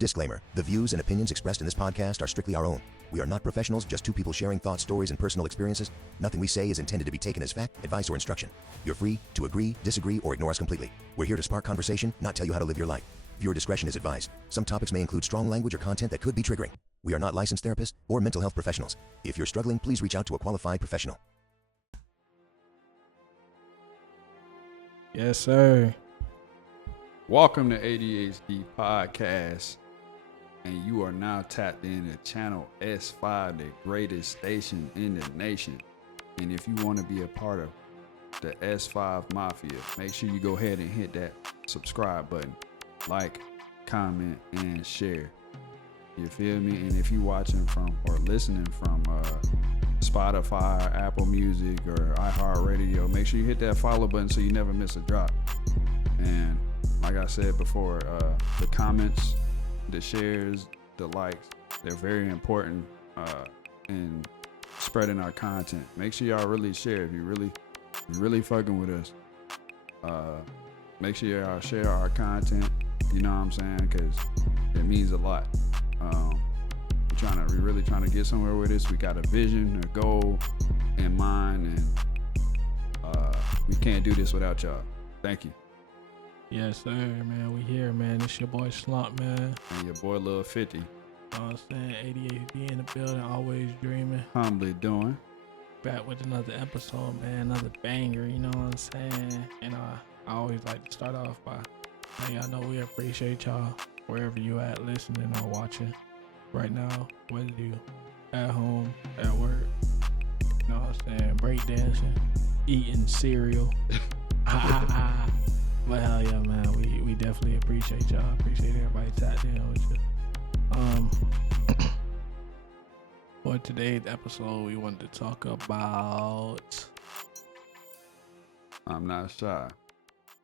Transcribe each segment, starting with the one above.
Disclaimer: the views and opinions expressed in this podcast are strictly our own. We are not professionals, just two people sharing thoughts, stories, and personal experiences. Nothing we say is intended to be taken as fact, advice, or instruction. You're free to agree, disagree, or ignore us completely. We're here to spark conversation, not tell you how to live your life. Viewer discretion is advised. Some topics may include strong language or content that could be triggering. We are not licensed therapists or mental health professionals. If you're struggling, please reach out to a qualified professional. Yes, sir. Welcome to ADHD Podcast, and you are now tapped in to channel S5, the greatest station in the nation. And if you want to be a part of the S5 Mafia, make sure you go ahead and hit that subscribe button, like, comment, and share. You feel me? And if you're watching from or listening from Spotify, Apple Music, or iHeartRadio, make sure you hit that follow button so you never miss a drop. And like I said before, the comments, the shares, the likes, they're very important in spreading our content. Make sure y'all really share. If you really fucking with us, make sure y'all share our content. You know what I'm saying? Because it means a lot. We're really trying to get somewhere with this. We got a vision, a goal in mind, and we can't do this without y'all. Thank you. Yes, sir, man. We here, man. It's your boy Slump, man. And your boy Lil 50. You know what I'm saying? ADHD in the building, always dreaming. Humbly doing. Back with another episode, man. Another banger, you know what I'm saying? And I always like to start off by letting y'all know we appreciate y'all wherever you at, listening or watching right now, whether you at home, at work, you know what I'm saying? Breakdancing, eating cereal. But hell yeah, man, we definitely appreciate y'all. Appreciate everybody tapped in with you. For today's episode, we wanted to talk about I'm not shy.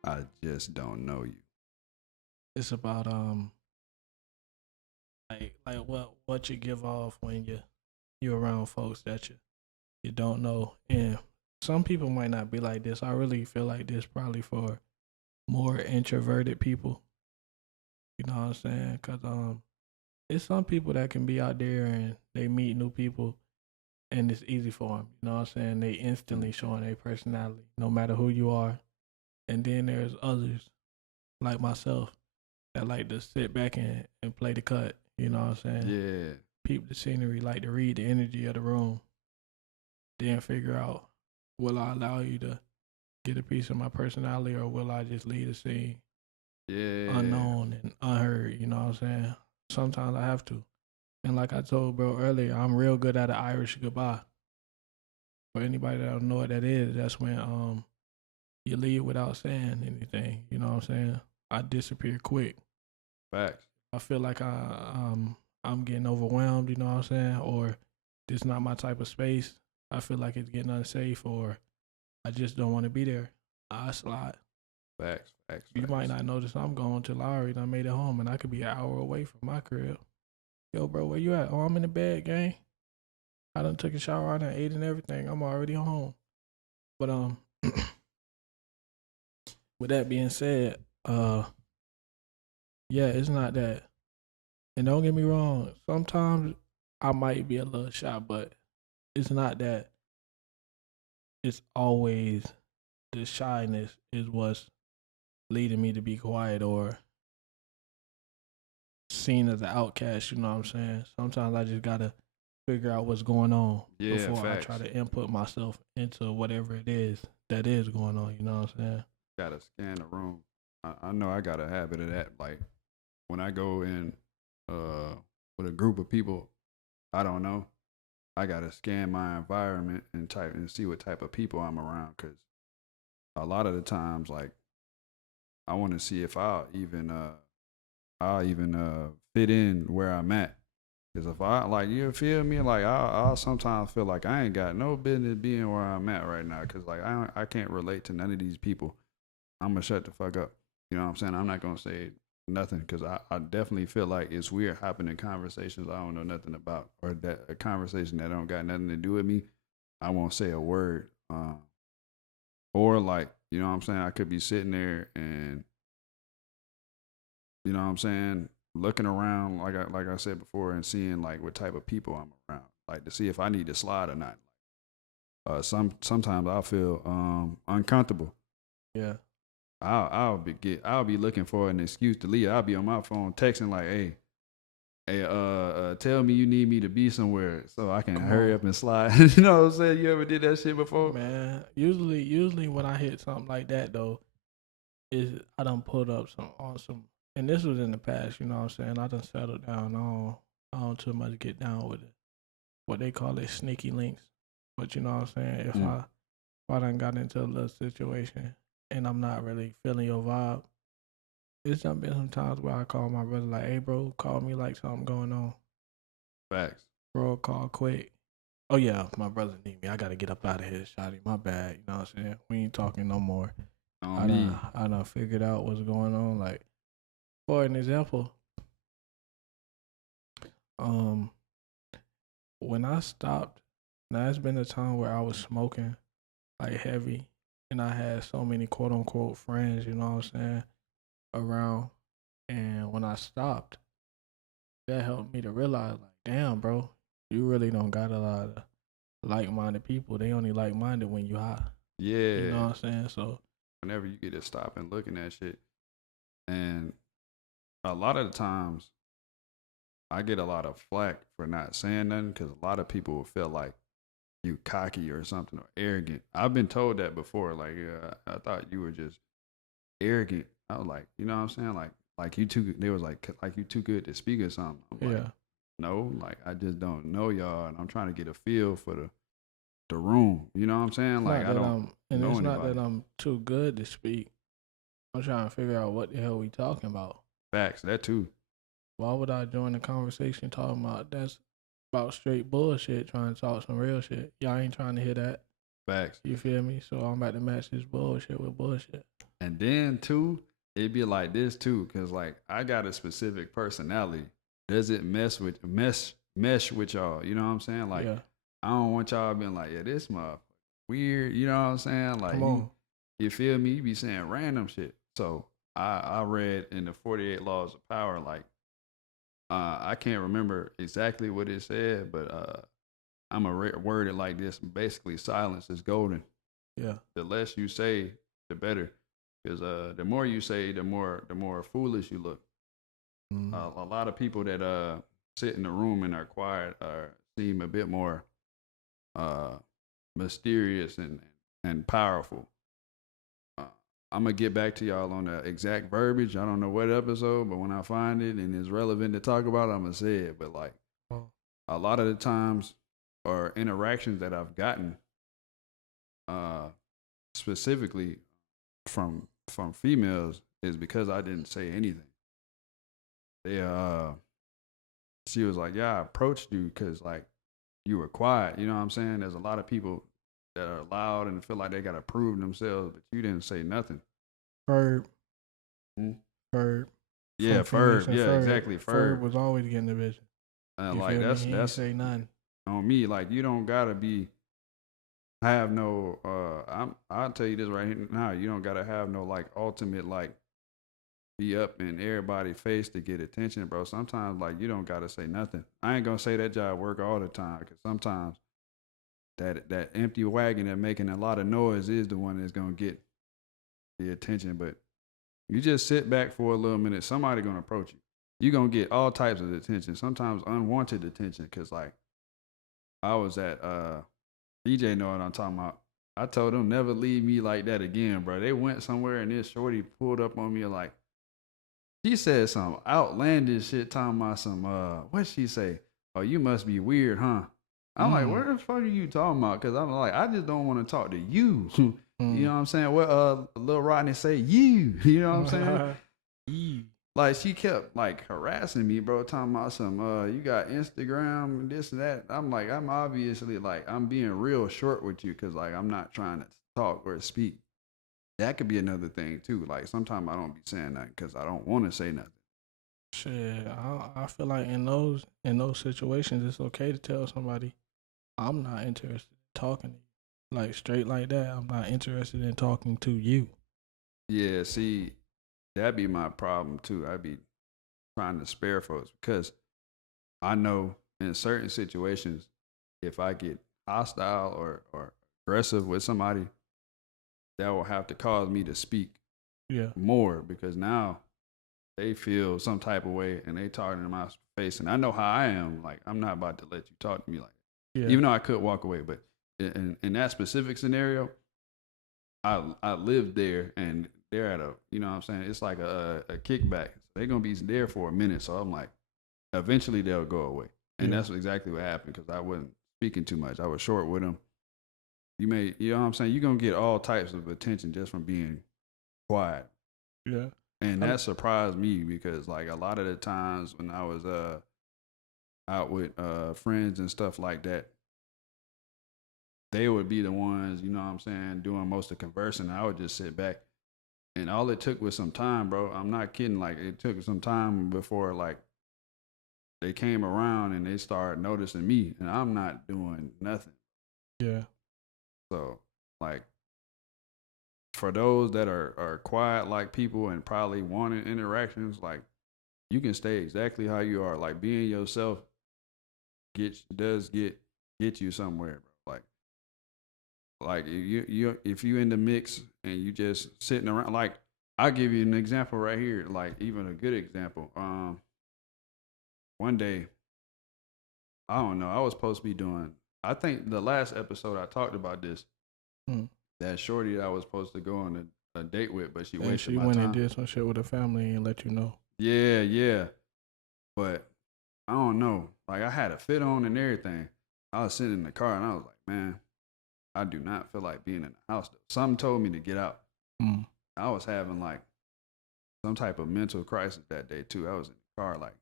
I just don't know you. it's about like what you give off when you're around folks that you don't know. And some people might not be like this. I really feel like this probably for more introverted people, you know what I'm saying? Because it's some people that can be out there and they meet new people and it's easy for them, you know what I'm saying? They instantly showing their personality, no matter who you are. And then there's others, like myself, that like to sit back and play the cut, you know what I'm saying? Yeah. Peep the scenery, like to read the energy of the room, then figure out, will I allow you to get a piece of my personality, or will I just leave the scene unknown and unheard, you know what I'm saying? Sometimes I have to. And like I told bro earlier, I'm real good at an Irish goodbye. For anybody that don't know what that is, that's when you leave without saying anything, you know what I'm saying? I disappear quick. Facts. I feel like I'm getting overwhelmed, you know what I'm saying? Or this not my type of space. I feel like it's getting unsafe, or I just don't want to be there. I slide. Facts. You might not notice I'm going till I already done made it home, and I could be an hour away from my crib. Yo, bro, where you at? Oh, I'm in the bed, gang. I done took a shower, I done ate and everything. I'm already home. But with that being said, yeah, it's not that. And don't get me wrong, sometimes I might be a little shy, but it's not that. It's always the shyness is what's leading me to be quiet or seen as an outcast, you know what I'm saying? Sometimes I just gotta figure out what's going on before facts. I try to input myself into whatever it is that is going on, you know what I'm saying? Gotta scan the room. I know I got a habit of that. Like when I go in with a group of people I don't know, I gotta scan my environment and type and see what type of people I'm around, because a lot of the times, like, I want to see if I'll even fit in where I'm at. Because if I, like, you feel me, like I'll sometimes feel like I ain't got no business being where I'm at right now, because like I can't relate to none of these people. I'm gonna shut the fuck up. You know what I'm saying? I'm not gonna say nothing, because I definitely feel like it's weird hopping in conversations I don't know nothing about, or that a conversation that don't got nothing to do with me. I won't say a word. Or like, you know what I'm saying? I could be sitting there and, you know what I'm saying, looking around, like I said before, and seeing like what type of people I'm around, like to see if I need to slide or not. Sometimes I feel uncomfortable. Yeah. I'll be looking for an excuse to leave. I'll be on my phone texting like, hey, tell me you need me to be somewhere so I can Come hurry on. up and slide. You know what I'm saying? You ever did that shit before? Man, usually when I hit something like that though, is I done pulled up some, and this was in the past. You know what I'm saying? I done settled down. I don't too much get down with it. What they call it, sneaky links. But you know what I'm saying? If I done got into a little situation and I'm not really feeling your vibe, it's done been some times where I call my brother like, hey bro, call me like something going on. Facts. Bro, call quick. Oh yeah, my brother need me. I gotta get up out of here, shawty. My bad. You know what I'm saying? We ain't talking no more. On me. I done figured out what's going on. Like, for an example, when I stopped, now it's been a time where I was smoking like heavy, and I had so many quote unquote friends. You know what I'm saying? Around, and when I stopped, that helped me to realize, like, damn, bro, you really don't got a lot of like-minded people. They only like-minded when you high. Yeah. You know what I'm saying? So whenever you get to stop and looking at shit, and a lot of the times I get a lot of flack for not saying nothing because a lot of people will feel like you cocky or something or arrogant. I've been told that before. Like, I thought you were just arrogant. I was like, you know what I'm saying? Like you too. They was like you too good to speak or something. I'm like, no, like I just don't know y'all, and I'm trying to get a feel for the room. You know what I'm saying? Like I don't and know it's anybody. not that I'm too good to speak. I'm trying to figure out what the hell we talking about. Facts, that too. Why would I join the conversation talking about that's about straight bullshit, trying to talk some real shit? Y'all ain't trying to hear that. Facts. You feel me? So I'm about to match this bullshit with bullshit. And then too, it'd be like this too, cause like I got a specific personality. Does it mesh with y'all? You know what I'm saying? Like I don't want y'all being like, yeah, this motherfucker weird. You know what I'm saying? Like come on. You feel me? You be saying random shit. So I read in the 48 Laws of Power, like I can't remember exactly what it said, but I'm gonna word it like this. Basically, silence is golden. Yeah. The less you say, the better. Because the more you say, the more foolish you look. A lot of people that sit in the room and are quiet seem a bit more mysterious and powerful. I'm gonna get back to y'all on the exact verbiage. I don't know what episode, but when I find it and it's relevant to talk about, I'm gonna say it. But like a lot of the times or interactions that I've gotten, specifically from females, is because I didn't say anything. She was like, yeah, I approached you because like you were quiet. You know what I'm saying? There's a lot of people that are loud and feel like they gotta prove themselves, but you didn't say nothing. Ferb. Yeah, Ferb. Yeah, exactly. Ferb was always getting the vision. Like that's he ain't say nothing on me. Like you don't gotta have no. I'll tell you this right now. You don't gotta have no like ultimate like be up in everybody's face to get attention, bro. Sometimes like you don't gotta say nothing. I ain't gonna say that job work all the time because sometimes that empty wagon that making a lot of noise is the one that's gonna get the attention. But you just sit back for a little minute. Somebody gonna approach you. You're gonna get all types of attention. Sometimes unwanted attention. Cause like I was at DJ know what I'm talking about. I told them never leave me like that again, bro. They went somewhere and this shorty pulled up on me like she said some outlandish shit talking about some what'd she say? Oh, you must be weird, huh? I'm like, where the fuck are you talking about? Cause I'm like, I just don't want to talk to you. You know what I'm saying? What Lil Rodney say, you know what I'm saying? Like she kept like harassing me, bro, talking about some you got Instagram and this and that. I'm like, I'm obviously like I'm being real short with you because like I'm not trying to talk or speak. That could be another thing too. Like sometimes I don't be saying that because I don't want to say nothing. Shit, I feel like in those situations, it's okay to tell somebody, I'm not interested in talking to you. Like straight like that, I'm not interested in talking to you. Yeah, see, that'd be my problem too. I'd be trying to spare folks because I know in certain situations, if I get hostile or aggressive with somebody, that will have to cause me to speak more because now they feel some type of way and they talking in my face. And I know how I am. Like, I'm not about to let you talk to me like that. Even though I could walk away. But in that specific scenario, I lived there and they're at a, you know what I'm saying? It's like a kickback. They're going to be there for a minute. So I'm like, eventually they'll go away. And that's exactly what happened because I wasn't speaking too much. I was short with them. You know what I'm saying? You're going to get all types of attention just from being quiet. Yeah. And that surprised me because like a lot of the times when I was out with friends and stuff like that, they would be the ones, you know what I'm saying, doing most of the conversing. I would just sit back. And all it took was some time, bro. I'm not kidding. Like, it took some time before, like, they came around and they started noticing me. And I'm not doing nothing. Yeah. So, like, for those that are quiet like people and probably wanting interactions, like, you can stay exactly how you are. Like, being yourself get you somewhere, bro. Like if you in the mix and you just sitting around, like I'll give you an example right here, like even a good example. One day, I don't know, I was supposed to be doing, I think the last episode I talked about this, that shorty that I was supposed to go on a date with, but she wasted my time. She went and did some shit with her family and let you know. Yeah. But I don't know, like I had a fit on and everything. I was sitting in the car and I was like, man, I do not feel like being in the house. Something told me to get out. I was having like some type of mental crisis that day too. I was in the car like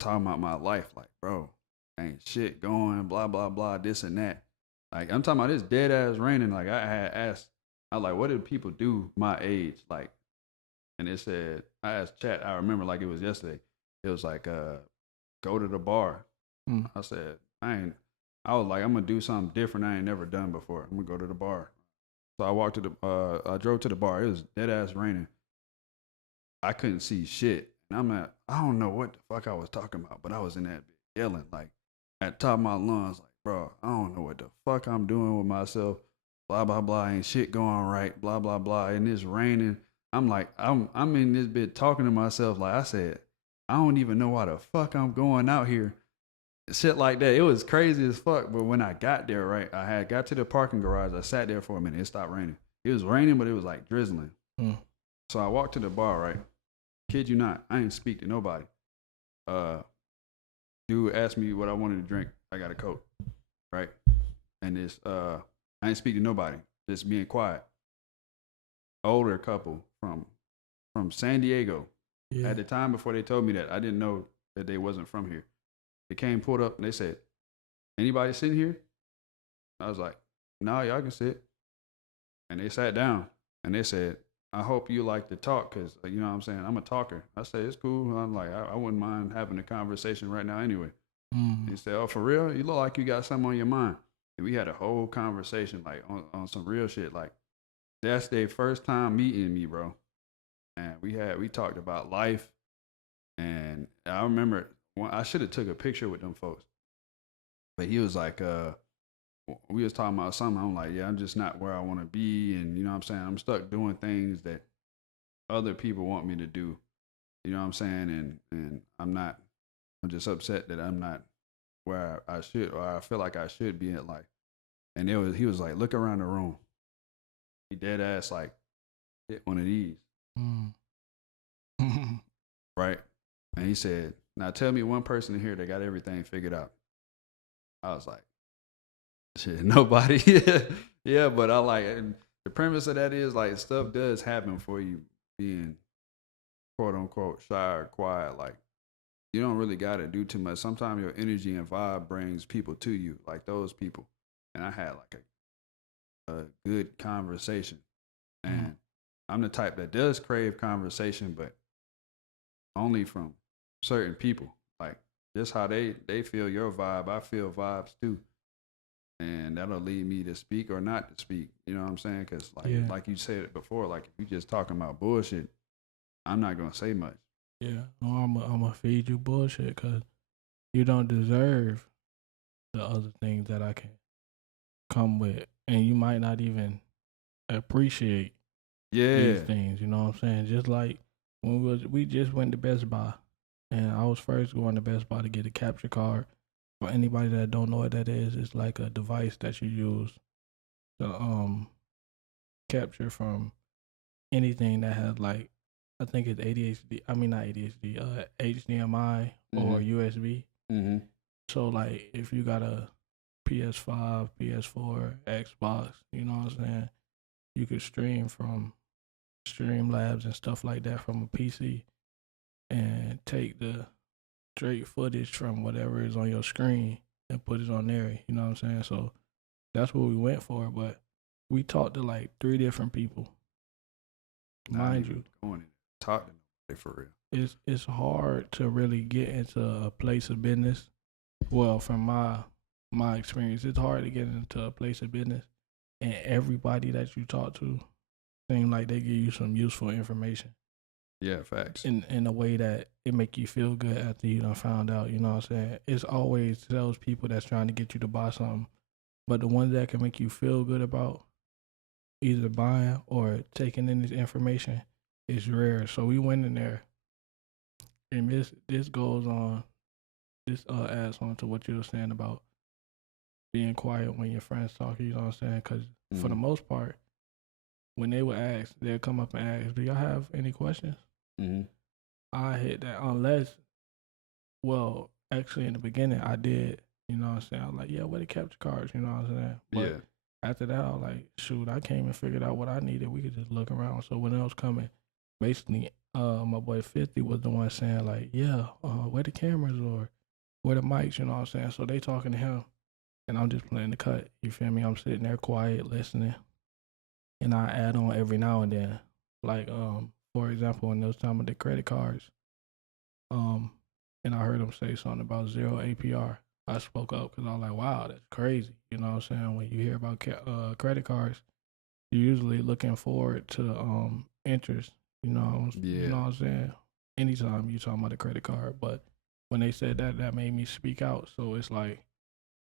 talking about my life, like, bro, ain't shit going, blah, blah, blah, this and that. Like, I'm talking about this dead ass raining. Like, I had asked, I was like, what did people do my age? Like, and it said, I asked chat, I remember like it was yesterday. It was like, go to the bar. I said, I was like, I'm going to do something different I ain't never done before. I'm going to go to the bar. So I drove to the bar. It was dead ass raining. I couldn't see shit. And I don't know what the fuck I was talking about, but I was in that bitch yelling like at the top of my lungs, like, bro, I don't know what the fuck I'm doing with myself. Blah, blah, blah. Ain't shit going right. Blah, blah, blah. And it's raining. I'm like, I'm in this bit talking to myself. Like I said, I don't even know why the fuck I'm going out here. Shit like that. It was crazy as fuck. But when I got there, right, I had got to the parking garage. I sat there for a minute. It stopped raining. It was raining, but it was like drizzling. So I walked to the bar, right? Kid you not, I ain't speak to nobody. Dude asked me what I wanted to drink. I got a Coke, right? And this, I ain't speak to nobody. Just being quiet. Older couple from San Diego. Yeah. At the time before they told me that, I didn't know that they wasn't from here. They came, pulled up, and they said, anybody sitting here? I was like, nah, y'all can sit. And they sat down, and they said, I hope you like to talk because, you know what I'm saying, I'm a talker. I said, it's cool. I'm like, I wouldn't mind having a conversation right now anyway. He said, oh, for real? You look like you got something on your mind. And we had a whole conversation, like, on some real shit. Like, that's their first time meeting me, bro. And we talked about life. And I remember, I should have took a picture with them folks. But he was like, we was talking about something. I'm like, yeah, I'm just not where I want to be. And you know what I'm saying? I'm stuck doing things that other people want me to do. You know what I'm saying? And I'm just upset that I'm not where I should, or I feel like I should be in life. And he was like, look around the room. He dead ass like, hit one of these. Right? And he said, now tell me one person in here that got everything figured out. I was like, shit, nobody. Yeah, but I like, the premise of that is like stuff does happen for you being quote unquote shy or quiet. Like you don't really got to do too much. Sometimes your energy and vibe brings people to you, like those people. And I had like a good conversation. And I'm the type that does crave conversation, but only from certain people. Like just how they feel your vibe, I feel vibes too. And that'll lead me to speak or not to speak. You know what I'm saying? Because like you said it before, like if you just talking about bullshit, I'm not gonna say much. Yeah, or I'm gonna feed you bullshit because you don't deserve the other things that I can come with, and you might not even appreciate these Yeah. things. You know what I'm saying? Just like when we just went to Best Buy, and I was first going to Best Buy to get a capture card. For anybody that don't know what that is, it's like a device that you use to capture from anything that has like, I think it's ADHD. I mean not ADHD. HDMI or Mhm. USB. Mhm. So like if you got a PS5, PS4, Xbox, you know what I'm saying, you could stream from Streamlabs and stuff like that from a PC and take the straight footage from whatever is on your screen and put it on there. You know what I'm saying? So that's what we went for. But we talked to like 3 different people. Not Mind even you, going in talk to nobody for real. it's hard to really get into a place of business. Well, from my experience, it's hard to get into a place of business, and everybody that you talk to seem like they give you some useful information Yeah, facts. in a way that it make you feel good after you done found out. You know what I'm saying? It's always those people that's trying to get you to buy something, but the ones that can make you feel good about either buying or taking in this information is rare. So we went in there, and this goes on. This adds on to what you were saying about being quiet when your friends talk. You know what I'm saying? Because for the Mhm. most part, when they would ask, they'll come up and ask, "Do y'all have any questions?" Mhm. I hit that unless, well, actually in the beginning I did. You know what I'm saying? I was like, "Yeah, where the capture cards?" You know what I'm saying? But Yeah. after that, I was like, "Shoot, I came and figured out what I needed. We could just look around." So when it was coming, basically, my boy 50 was the one saying like, "Yeah, where the cameras or where the mics?" You know what I'm saying? So they talking to him, and I'm just playing the cut. You feel me? I'm sitting there quiet, listening, and I add on every now and then. Like, for example, when they was talking about the credit cards, um, and I heard him say something about zero APR. I spoke up because I was like, "Wow, that's crazy." You know what I'm saying? When you hear about credit cards, you're usually looking forward to interest. You know Yeah. what I'm saying? Anytime you talking about a credit card, but when they said that, that made me speak out. So it's like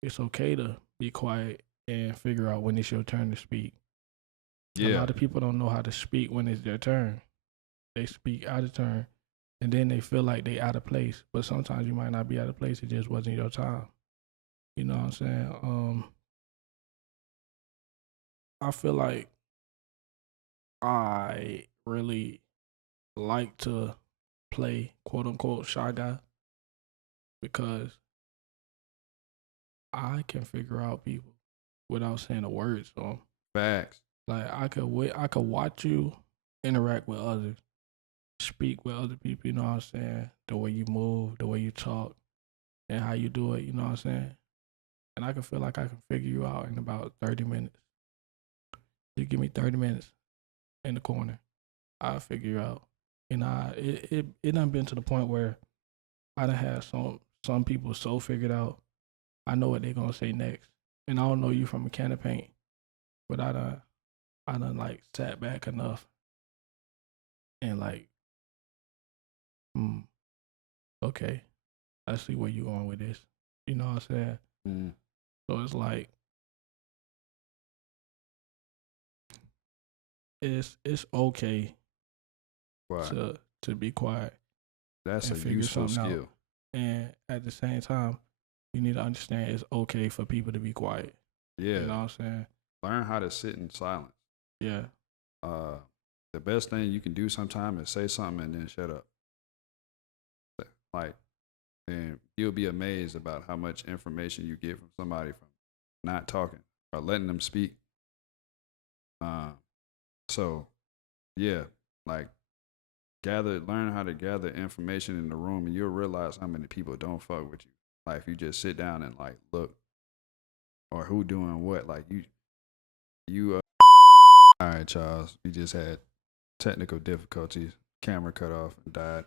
it's okay to be quiet and figure out when it's your turn to speak. A Yeah. lot of people don't know how to speak when it's their turn. They speak out of turn, and then they feel like they out of place. But sometimes you might not be out of place. It just wasn't your time. You know what I'm saying? I feel like I really like to play quote unquote shy guy because I can figure out people without saying a word. So Facts. like I could watch you interact with others, speak with other people. You know what I'm saying? The way you move, the way you talk, and how you do it. You know what I'm saying? And I can feel like I can figure you out in about 30 minutes. You give me 30 minutes in the corner, I'll figure you out. And it done been to the point where I done had some people so figured out. I know what they gonna say next. And I don't know you from a can of paint, but I done like sat back enough and like, hmm, okay, I see where you going with this. You know what I'm saying? Mm. So it's like it's okay Right. to be quiet That's and a figure useful something out. skill. And at the same time, you need to understand it's okay for people to be quiet. You Yeah. know what I'm saying? Learn how to sit in silence. Yeah. Uh, the best thing you can do sometimes is say something and then shut up. Like, and you'll be amazed about how much information you get from somebody from not talking or letting them speak. Uh, so yeah, like learn how to gather information in the room, and you'll realize how many people don't fuck with you. Like if you just sit down and like look, or who doing what. Like you. All right, Charles. We just had technical difficulties. Camera cut off and died.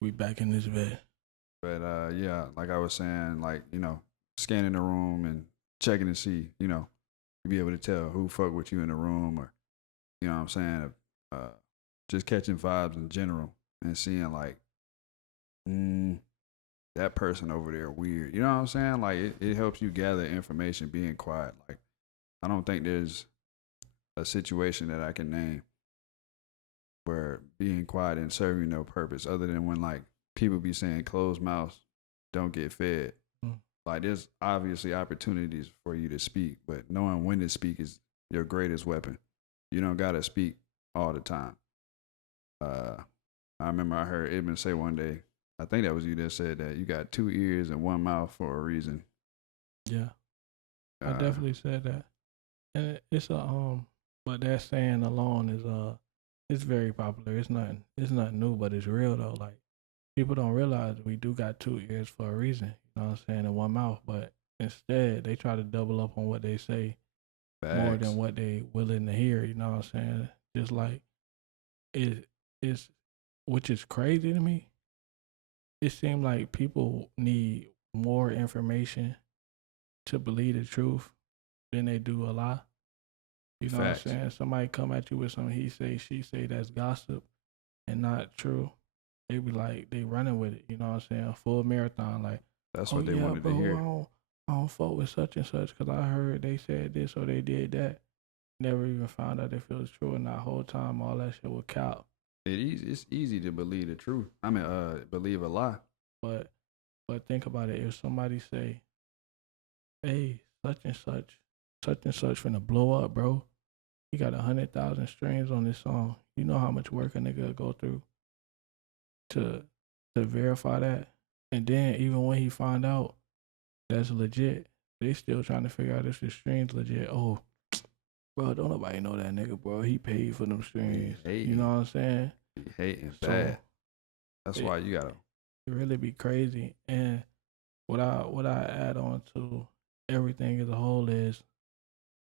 We back in this bed. But yeah, like I was saying, like scanning the room and checking to see, you be able to tell who fuck with you in the room, or you know what I'm saying, just catching vibes in general and seeing like that person over there weird. You know what I'm saying? Like it helps you gather information being quiet. Like I don't think there's a situation that I can name where being quiet and serving no purpose other than when like people be saying closed mouths don't get fed. Like there's obviously opportunities for you to speak, but knowing when to speak is your greatest weapon. You don't gotta speak all the time. I remember I heard Ibn say one day, I think that was you that said that you got 2 ears and 1 mouth for a reason. Yeah, I definitely said that, and it's but that saying alone is it's very popular. It's nothing new, but it's real though. Like people don't realize we do got 2 ears for a reason. You know what I'm saying? And 1 mouth, but instead they try to double up on what they say more than what they willing to hear. You know what I'm saying? Just like it's which is crazy to me. It seems like people need more information to believe the truth than they do a lie. You know Facts. what I'm saying? Somebody come at you with something he say, she say that's gossip and not true. They be like, they running with it. You know what I'm saying? Full marathon. Like, That's oh what they yeah, wanted bro, to hear. I don't fuck with such and such because I heard they said this or they did that. Never even found out if it was true or not. Whole time, all that shit was cap. It's easy to believe the truth. I mean, believe a lie. But think about it. If somebody say, hey, such and such finna blow up, bro. He got 100,000 streams on this song. You know how much work a nigga go through to verify that. And then even when he find out that's legit, they still trying to figure out if the streams legit. Oh, bro, don't nobody know that nigga, bro. He paid for them streams. You know what I'm saying? He hating So bad. That's why you gotta. It really be crazy. And what I add on to everything as a whole is,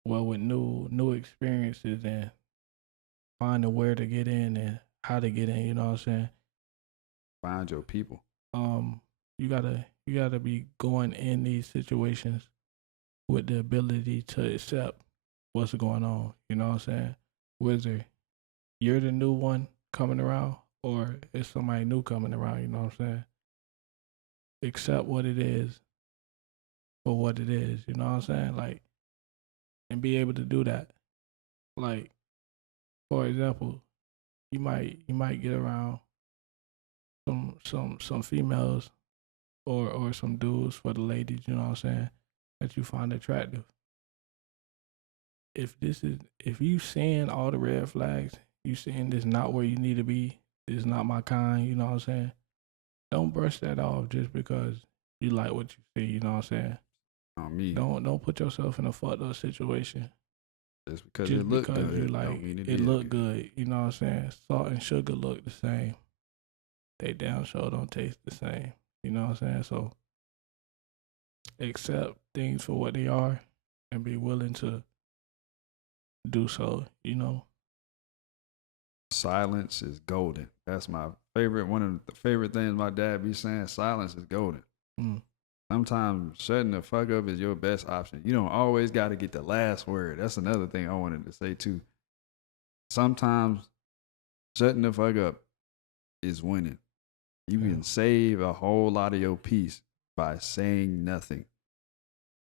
well, with new experiences and finding where to get in and how to get in, you know what I'm saying? Find your people. You gotta be going in these situations with the ability to accept what's going on. You know what I'm saying? Whether you're the new one coming around or it's somebody new coming around, you know what I'm saying? Accept what it is for what it is, you know what I'm saying? Like, and be able to do that. Like, for example, you might get around some females or some dudes for the ladies, you know what I'm saying, that you find attractive. If you seeing all the red flags, you seeing this not where you need to be, this is not my kind, you know what I'm saying? Don't brush that off just because you like what you see, you know what I'm saying? On me. Don't put yourself in a fucked up situation. Just because Just it look because good, you like don't mean it look good, you know what I'm saying? Salt and sugar look the same. They damn sure don't taste the same. You know what I'm saying? So accept things for what they are and be willing to do so, you know. Silence is golden. That's my favorite. One of the favorite things my dad be saying. Silence is golden. Sometimes shutting the fuck up is your best option. You don't always got to get the last word. That's another thing I wanted to say too. Sometimes shutting the fuck up is winning. You can save a whole lot of your peace by saying nothing.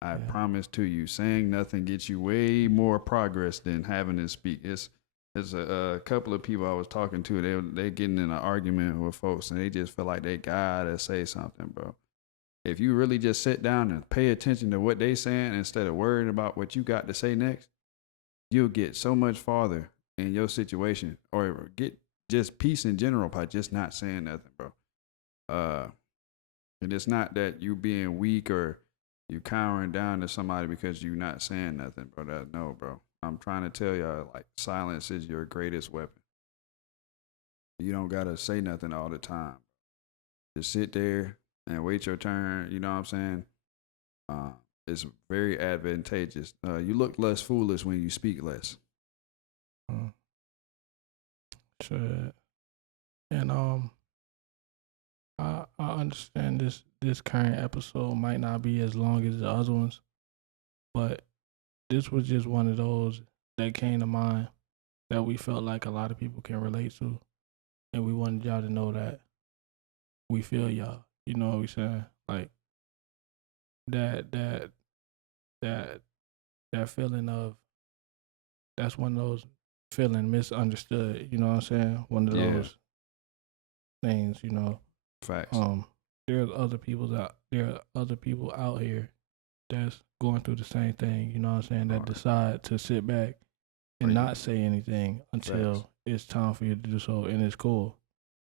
I promise to you, saying nothing gets you way more progress than having to speak. It's a couple of people I was talking to. They getting in an argument with folks, and they just feel like they gotta say something, bro. If you really just sit down and pay attention to what they saying instead of worrying about what you got to say next, you'll get so much farther in your situation, or get just peace in general by just not saying nothing, bro. And it's not that you being weak or you cowering down to somebody because you not saying nothing, bro. No, bro. I'm trying to tell y'all, like, silence is your greatest weapon. You don't gotta say nothing all the time. Just sit there and wait your turn. You know what I'm saying? It's very advantageous. You look less foolish when you speak less. Sure. And I understand this current episode might not be as long as the other ones, but this was just one of those that came to mind that we felt like a lot of people can relate to, and we wanted y'all to know that. we feel y'all. You know what we saying? Like that that that feeling of that's one of those feeling misunderstood. You know what I'm saying? One of Yeah. those things. Facts. There are other people out here that's going through the same thing. You know what I'm saying? That Right. decide to sit back and Right. not say anything until Facts. it's time for you to do so, and it's cool.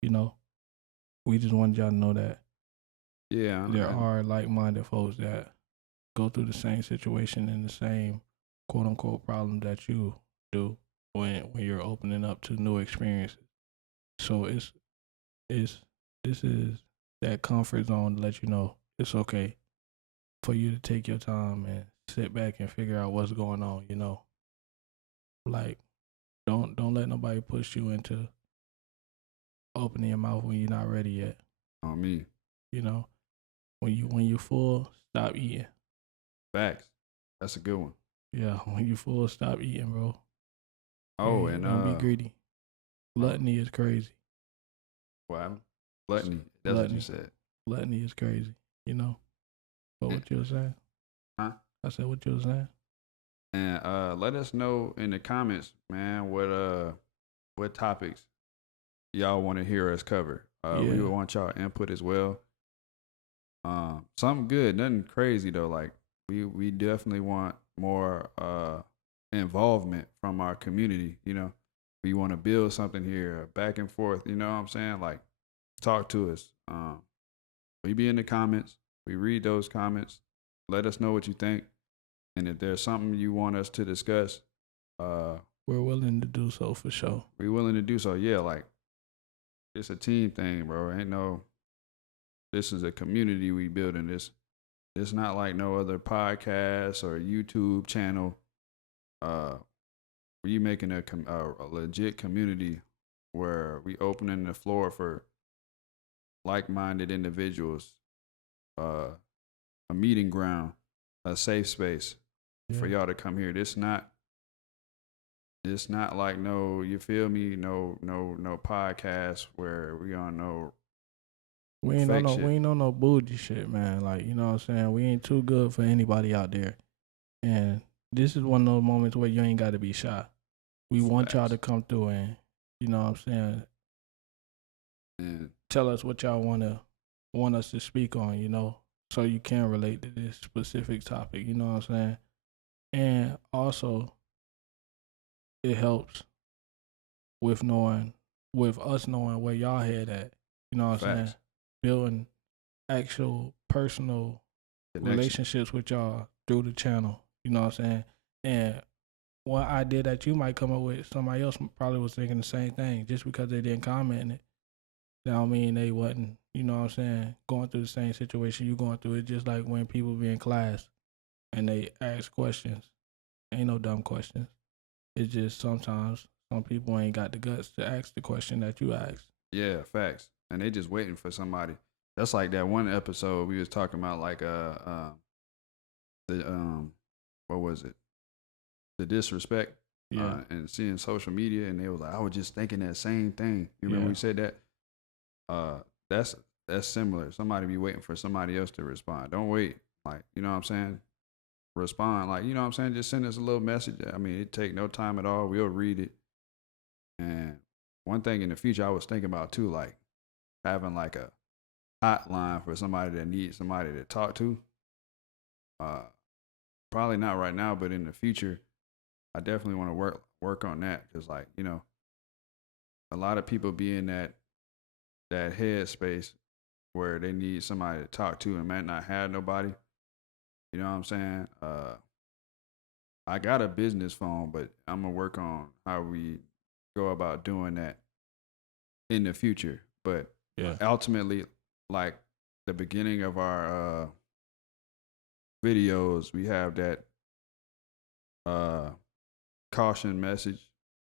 You know, we just wanted y'all to know that Yeah. there are like-minded folks that go through the same situation and the same quote-unquote problem that you do when you're opening up to new experiences. So this is that comfort zone to let you know it's okay for you to take your time and sit back and figure out what's going on. Like don't let nobody push you into opening your mouth when you're not ready yet. On me. When you full, stop eating. Facts. That's a good one. Yeah, when you full, stop eating, bro. Oh, Hey, and don't be greedy. Gluttony is crazy. what happened? Gluttony. That's what Gluttony. you said. Gluttony is crazy. But what you were saying? Huh? I said what you were saying. And let us know in the comments, man, what topics y'all want to hear us cover. We Yeah. would want y'all input as well. Something good, nothing crazy though. Like we definitely want more involvement from our community. We want to build something here, back and forth. You know what I'm saying? Like, talk to us. We be in the comments. We read those comments. Let us know what you think, and if there's something you want us to discuss, we're willing to do so for sure. we're willing to do so. Yeah, like it's a team thing, bro. This is a community we building. It's not like no other podcast or YouTube channel. We making a legit community where we opening the floor for like-minded individuals, a meeting ground, a safe space for y'all to come here. It's not like no, you feel me? No podcast where we on no. We ain't on no bougie shit, man. Like, you know what I'm saying? We ain't too good for anybody out there. And this is one of those moments where you ain't got to be shy. We want y'all to come through and, you know what I'm saying, and tell us what y'all want us to speak on, so you can relate to this specific topic, you know what I'm saying? And also, it helps with us knowing where y'all head at, you know what I'm saying? Building actual personal relationships with y'all through the channel, you know what I'm saying? And one idea that you might come up with, somebody else probably was thinking the same thing. Just because they didn't comment on it, that don't mean they wasn't, you know what I'm saying, going through the same situation you going through. It's just like when people be in class and they ask questions. Ain't no dumb questions. It's just sometimes some people ain't got the guts to ask the question that you asked. Yeah, facts. And they just waiting for somebody. That's like that one episode we was talking about, like what was it? The disrespect. Yeah. And seeing social media, and they was like, I was just thinking that same thing. You remember we said that? That's similar. Somebody be waiting for somebody else to respond. Don't wait. Like, you know what I'm saying? Respond. Like, you know what I'm saying? Just send us a little message. I mean, it take no time at all. We'll read it. And one thing in the future I was thinking about too, like having like a hotline for somebody that needs somebody to talk to. Probably not right now, but in the future, I definitely want to work on that. Cause like, a lot of people be in that headspace where they need somebody to talk to and might not have nobody. You know what I'm saying? I got a business phone, but I'm gonna work on how we go about doing that in the future. But ultimately, like the beginning of our videos, we have that caution message.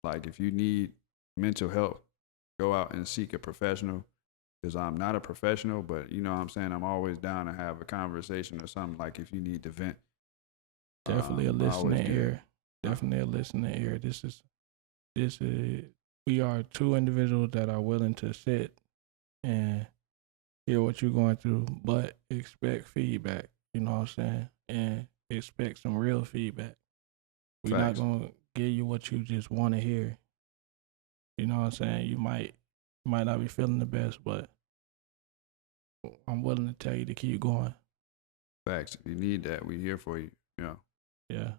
Like, if you need mental health, go out and seek a professional. Because I'm not a professional, but you know what I'm saying? I'm always down to have a conversation or something, like if you need to vent. Definitely a listening ear. Definitely a listening ear. This is we are two individuals that are willing to sit and, hear what you're going through, but expect feedback. You know what I'm saying? And expect some real feedback. We're not Facts. gonna give you what you just want to hear. You know what I'm saying? You might not be feeling the best, but I'm willing to tell you to keep going. Facts. If you need that, we here for you. Yeah. Yeah.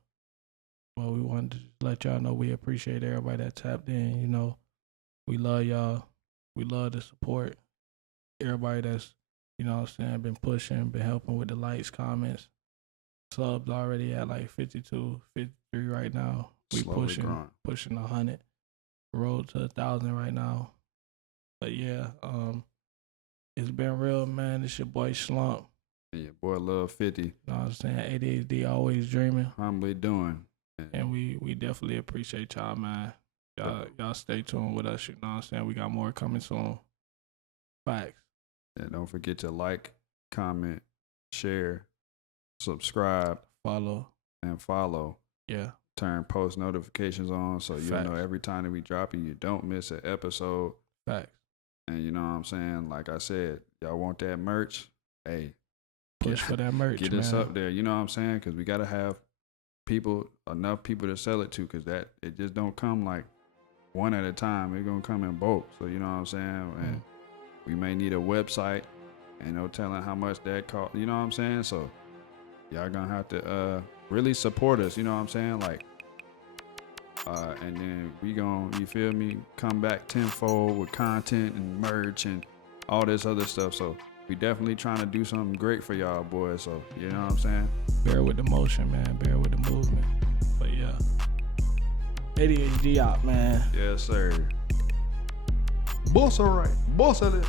Well, we wanted to let y'all know we appreciate everybody that tapped in. You know, we love y'all. We love the support. Everybody that's, you know what I'm saying, been pushing, been helping with the likes, comments. Subs already at like 52, 53 right now. We Slowly growing. pushing 100. Road to 1,000 right now. But yeah, it's been real, man. It's your boy Slump. And your boy Love 50. You know what I'm saying? ADHD always dreaming. Humbly doing. And we definitely appreciate y'all, man. Y'all stay tuned with us. You know what I'm saying? We got more coming soon. Facts. And don't forget to like, comment, share, subscribe, Follow. and follow. Yeah. Turn post notifications on so you'll know Facts. every time that we drop and you don't miss an episode. Facts. And you know what I'm saying? Like I said, y'all want that merch? Hey, Push for that merch, get man. us up there. You know what I'm saying? Because we got to have enough people to sell it to, because it just don't come like one at a time. It's going to come in bulk. So you know what I'm saying? And we may need a website, and no telling how much that cost. You know what I'm saying? So y'all going to have to really support us. You know what I'm saying? Like, and then we gon', you feel me, come back tenfold with content and merch and all this other stuff. So we definitely trying to do something great for y'all boys. So you know what I'm saying? Bear with the motion, man. Bear with the movement. But yeah. ADHD out, man. Yes, sir. Boss, all right. Boss at it.